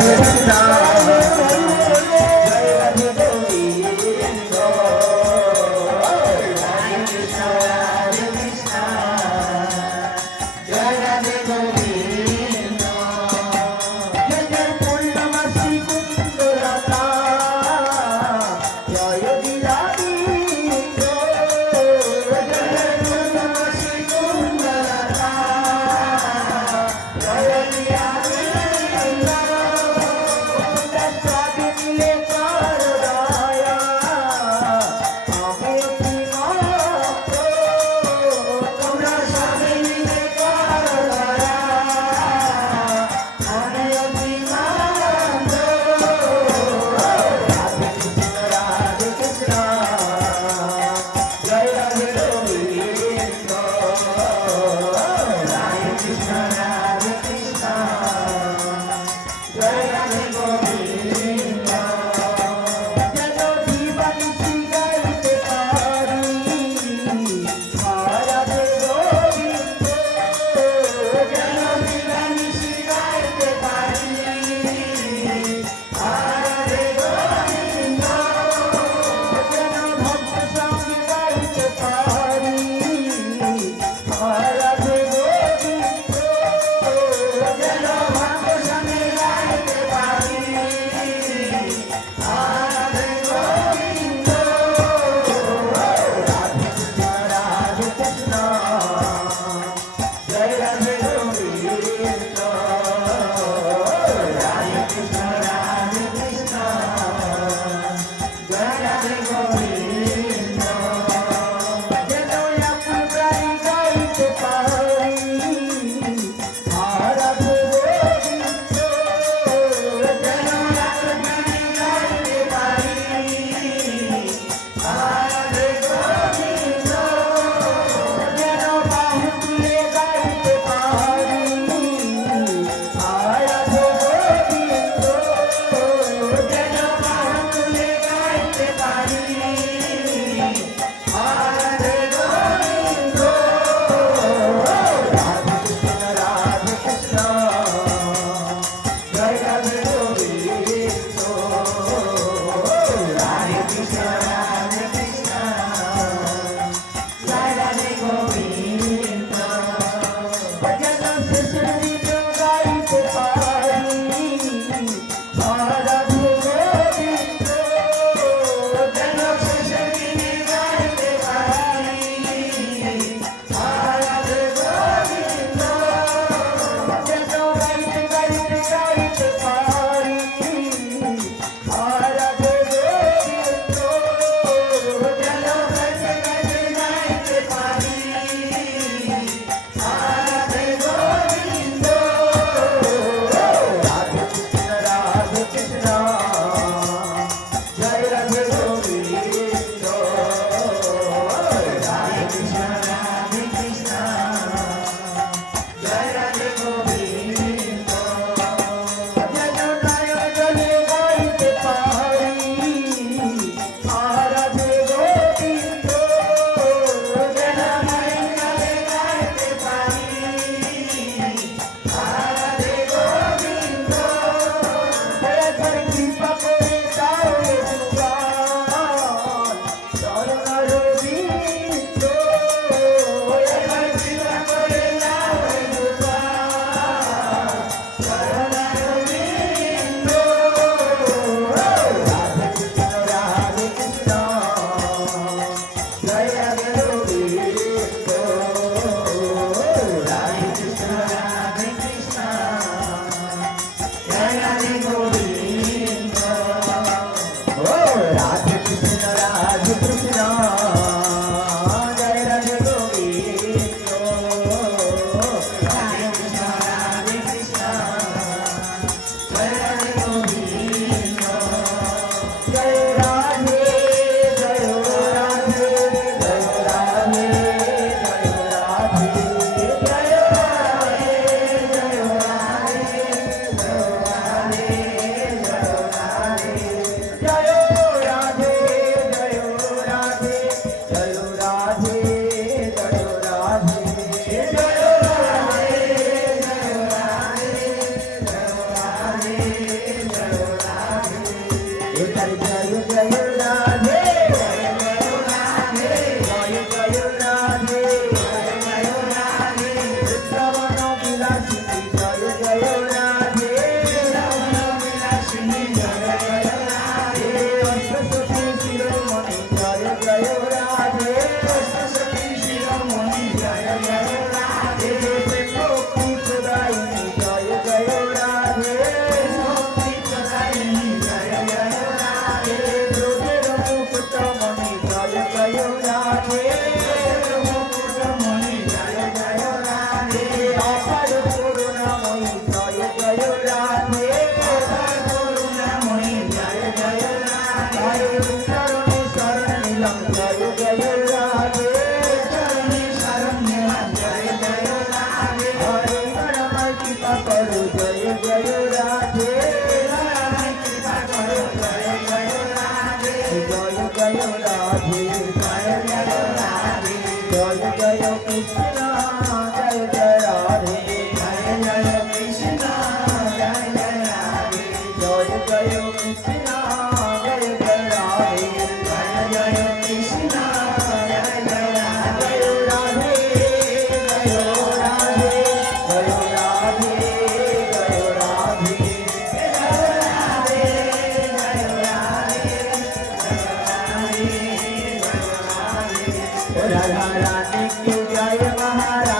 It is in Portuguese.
perguntar 다 महाराज